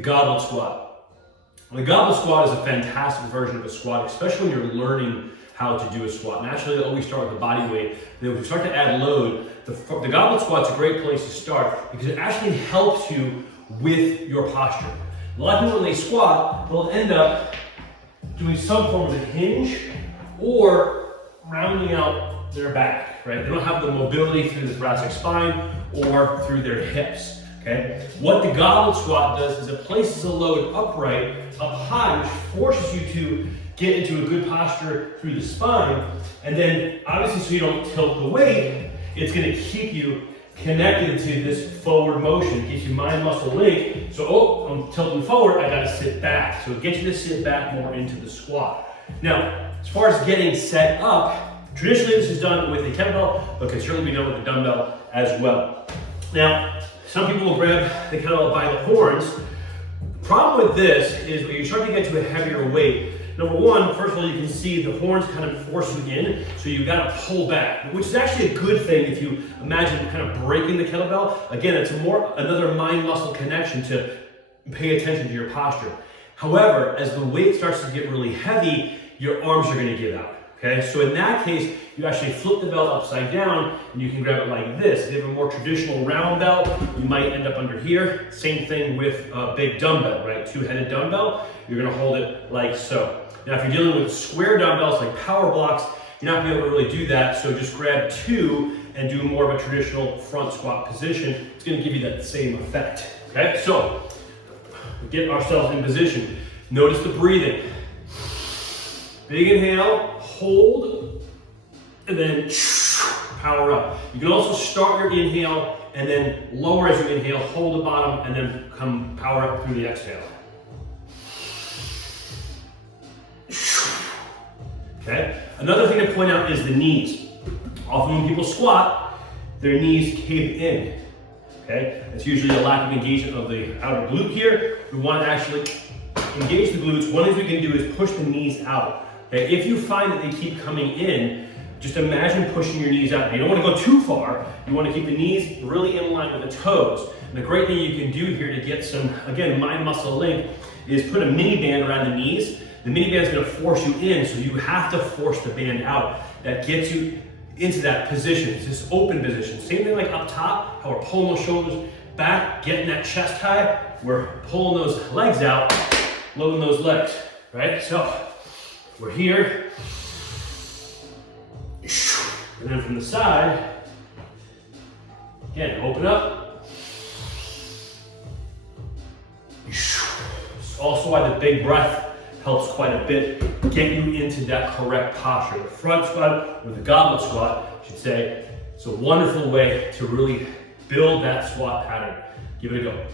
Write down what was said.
the goblet squat. The goblet squat is a fantastic version of a squat, especially when you're learning how to do a squat. Naturally, I always start with the body weight. And then when you start to add load, the goblet squat's a great place to start because it actually helps you with your posture. A lot of people, when they squat, they'll end up doing some form of a hinge or rounding out their back, right? They don't have the mobility through the thoracic spine or through their hips, okay? What the goblet squat does is it places the load upright, up high, which forces you to get into a good posture through the spine. And then, obviously, so you don't tilt the weight, it's gonna keep you connected to this forward motion. It gives you mind muscle link. So, oh, I'm tilting forward, I gotta sit back. So it gets you to sit back more into the squat. Now, as far as getting set up, traditionally this is done with a kettlebell, but can certainly be done with a dumbbell as well. Now, some people will grab the kettlebell by the horns. The problem with this is when you start to get to a heavier weight, number one, first of all, you can see the horns kind of force you in, so you've got to pull back, which is actually a good thing if you imagine kind of breaking the kettlebell. Again, it's another mind-muscle connection to pay attention to your posture. However, as the weight starts to get really heavy, your arms are going to give out. Okay, so in that case, you actually flip the belt upside down and you can grab it like this. If you have a more traditional round belt, you might end up under here. Same thing with a big dumbbell, right? Two-headed dumbbell, you're gonna hold it like so. Now, if you're dealing with square dumbbells like power blocks, you're not gonna be able to really do that. So just grab two and do more of a traditional front squat position. It's gonna give you that same effect, okay? So, we get ourselves in position. Notice the breathing. Big inhale, hold, and then power up. You can also start your inhale and then lower as you inhale, hold the bottom, and then come power up through the exhale. Okay? Another thing to point out is the knees. Often when people squat, their knees cave in. Okay? It's usually a lack of engagement of the outer glute here. We want to actually engage the glutes. One thing we can do is push the knees out. Okay, if you find that they keep coming in, just imagine pushing your knees out. You don't want to go too far. You want to keep the knees really in line with the toes. And the great thing you can do here to get some, again, mind muscle link is put a mini band around the knees. The mini band is going to force you in, so you have to force the band out. That gets you into that position. It's this open position. Same thing like up top, how we're pulling those shoulders back, getting that chest high. We're pulling those legs out, loading those legs, right? So, we're here, and then from the side, again, open up. It's also why the big breath helps quite a bit, get you into that correct posture. The front squat, or the goblet squat, I should say, it's a wonderful way to really build that squat pattern. Give it a go.